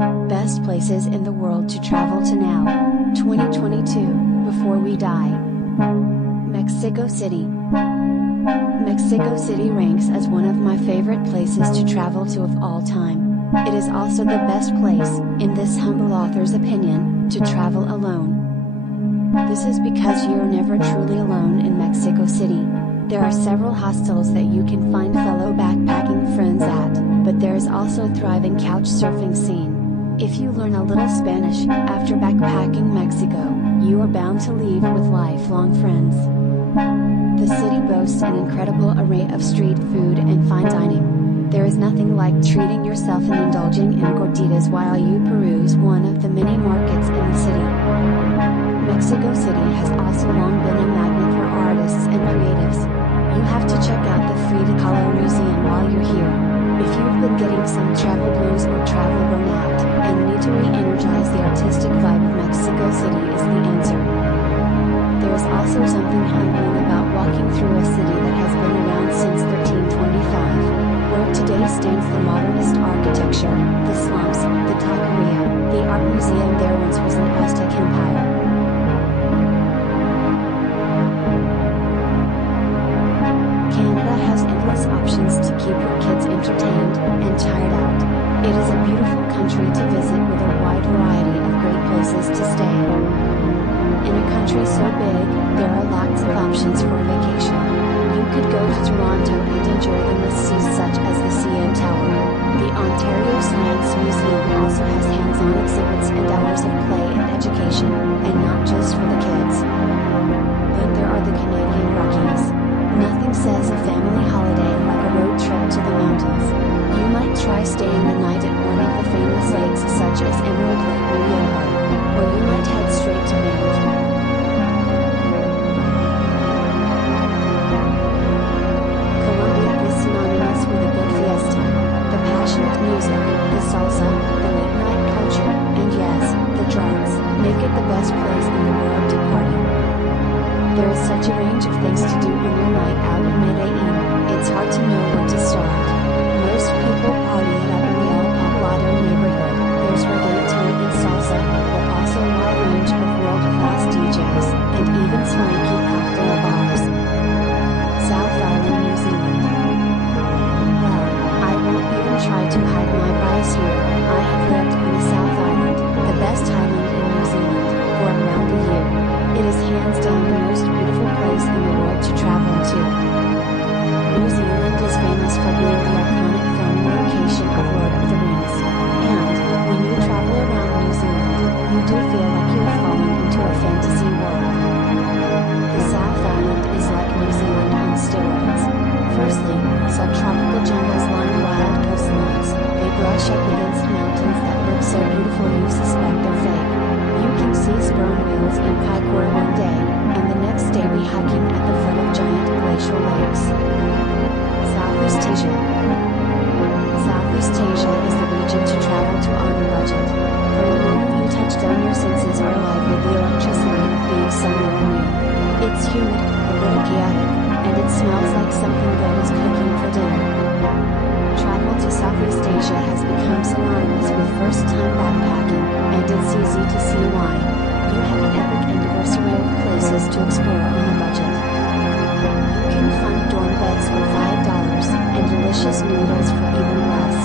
Best places in the world to travel to now. 2022, before we die. Mexico City. Mexico City ranks as one of my favorite places to travel to of all time. It is also the best place, in this humble author's opinion, to travel alone. This is because you're never truly alone in Mexico City. There are several hostels that you can find fellow backpacking friends at, but there is also a thriving couch surfing scene. If you learn a little Spanish after backpacking Mexico, you are bound to leave with lifelong friends. The city boasts an incredible array of street food and fine dining. There is nothing like treating yourself and indulging in gorditas while you peruse one of the many markets in the city. Mexico City has also long been a magnet for artists and creatives. You have to check out the Frida Kahlo Museum while you're here. If you've been getting some travel blues or travel burnout, and need to re-energize the artistic vibe of Mexico City is the answer. There is also something humbling about walking through a city that has been around since 1325, where today stands the modernist architecture, the slums, the taqueria, the art museum there once was an Aztec empire. Canada has endless options to keep your kids entertained and tired out. It is a beautiful country to visit with a wide variety of great places to stay. In a country so big, there are lots of options for vacation. You could go to Toronto and enjoy the must-sees such as the CN Tower. The Ontario Science Museum also has hands-on exhibits and hours of play and education, and not just for the kids. Then there are the Canadian Rockies. Nothing says a family holiday like a road trip to the mountains. You might try staying the night at one of the famous lakes such as Emerald Lake Muyember, or you might head straight to Banff. Colombia is synonymous with a good fiesta. The passionate music, the salsa, the late-night culture, and yes, the drugs, make it the best place in the world to party. There is such a range of things to do on your night out in Medellin, it's hard to know where to start. Most people party it up in the El Poblado neighborhood. There's reggaeton and salsa, but also a wide range of world-class DJs, and even swanky cocktail bars. South Island, New Zealand. Well, I won't even try to hide my bias here. I have lived on the South Island, the best island in New Zealand, for around a year. It is hands down the most beautiful place in the world to travel to. New Zealand is famous for being the iconic filming location of Lord of the Rings. And, when you travel around New Zealand, you do feel like you're falling into a fantasy world. The South Island is like New Zealand on steroids. Firstly, subtropical jungles line wild coastlines. They brush up against mountains that look so beautiful you suspect they're fake. You can see sperm whales in Kaikoura one day, and the next day be hiking at the foot of giant glacial lakes. Southeast Asia. Southeast Asia is the region to travel to on a budget. From the moment you touch down, your senses are alive with the electricity of being somewhere new. It's humid, a little chaotic, and it smells like something good is cooking for dinner. Travel to Southeast Asia has become synonymous with first-time backpacking, and it's easy to see why. You have an epic and diverse array of places to explore on a budget. You can find dorm beds for $5, and delicious noodles for even less.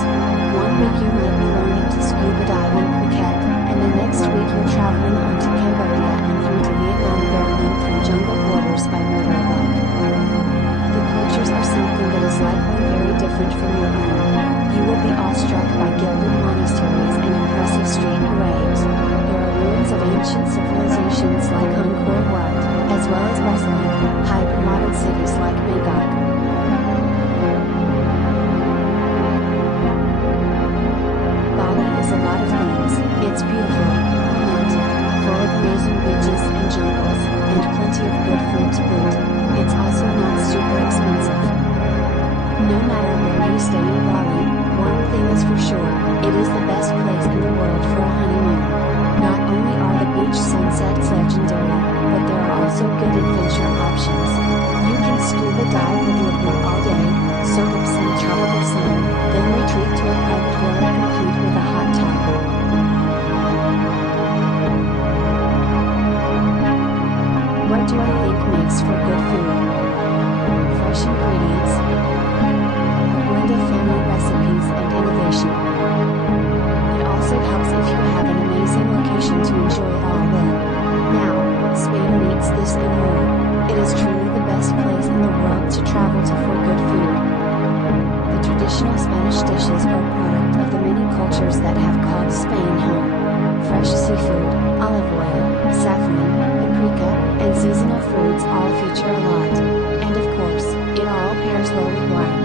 One week you might be learning to scuba dive in Phuket, and the next week you're traveling on to Cambodia and through to Vietnam barreling through jungle borders by motorbike. The cultures are something that is likely very different from your own. You will be awestruck by gilded monasteries and impressive street parades. There are ruins of ancient civilizations like Angkor Wat, as well as bustling, hyper-modern cities like Bangkok. Bali is a lot of things. It's beautiful, romantic, full of amazing beaches and jungles, and plenty of good food to boot. It's also not super expensive. No matter where you stay in Bali, one thing is for sure, it is the best place in the world for a honeymoon. Not only are the beach sunsets legendary, but there are also good adventure options. You can scuba dive with your boot all day, soak up some tropical sun, then retreat to a private villa complete with a hot tub. have called Spain home. Fresh seafood, olive oil, saffron, paprika, and seasonal fruits all feature a lot. And of course, it all pairs well with wine.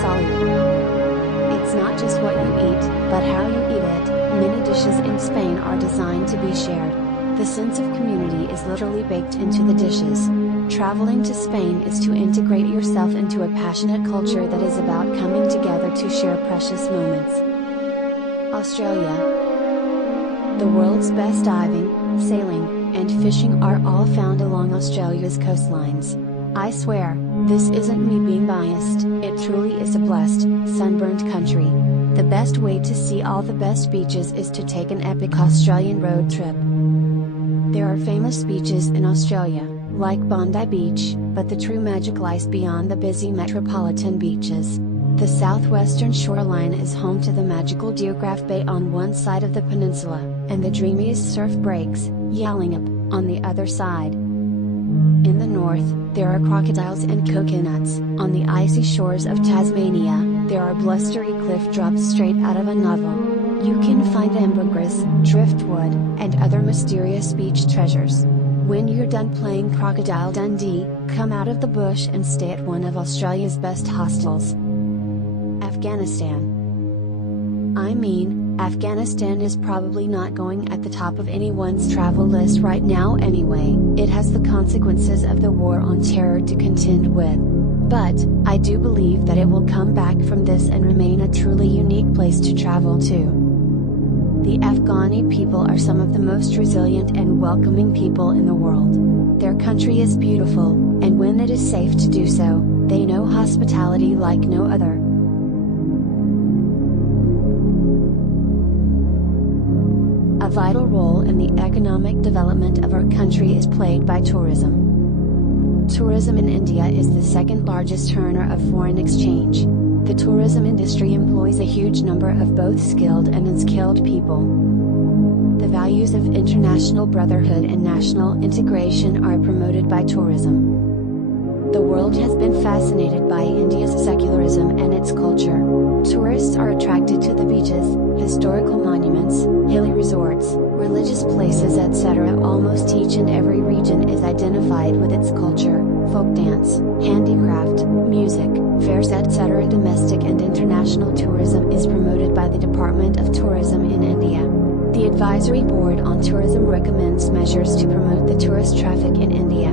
Salud. It's not just what you eat, but how you eat it. Many dishes in Spain are designed to be shared. The sense of community is literally baked into the dishes. Traveling to Spain is to integrate yourself into a passionate culture that is about coming together to share precious moments. Australia. The world's best diving, sailing, and fishing are all found along Australia's coastlines. I swear, this isn't me being biased, it truly is a blessed, sunburned country. The best way to see all the best beaches is to take an epic Australian road trip. There are famous beaches in Australia, like Bondi Beach, but the true magic lies beyond the busy metropolitan beaches. The southwestern shoreline is home to the magical Geograph Bay on one side of the peninsula, and the dreamiest surf breaks, Yallingup, on the other side. In the north, there are crocodiles and coconuts. On the icy shores of Tasmania, there are blustery cliff drops straight out of a novel. You can find ambergris, driftwood, and other mysterious beach treasures. When you're done playing Crocodile Dundee, come out of the bush and stay at one of Australia's best hostels. Afghanistan. Afghanistan is probably not going at the top of anyone's travel list right now anyway. It has the consequences of the war on terror to contend with. But, I do believe that it will come back from this and remain a truly unique place to travel to. The Afghani people are some of the most resilient and welcoming people in the world. Their country is beautiful, and when it is safe to do so, they know hospitality like no other. A vital role in the economic development of our country is played by tourism. Tourism in India is the second largest earner of foreign exchange. The tourism industry employs a huge number of both skilled and unskilled people. The values of international brotherhood and national integration are promoted by tourism. The world has been fascinated by India's secularism and its culture. Tourists are attracted to the beaches, historical monuments, hilly resorts, religious places, etc. Almost each and every region is identified with its culture, folk dance, handicraft, music, fairs, etc. Domestic and international tourism is promoted by the Department of Tourism in India. The Advisory Board on Tourism recommends measures to promote the tourist traffic in India.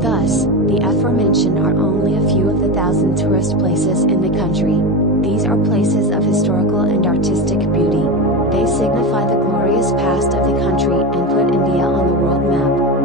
Thus, the aforementioned are only a few of the 1,000 tourist places in the country. These are places of historical and artistic beauty. They signify the glorious past of the country and put India on the world map.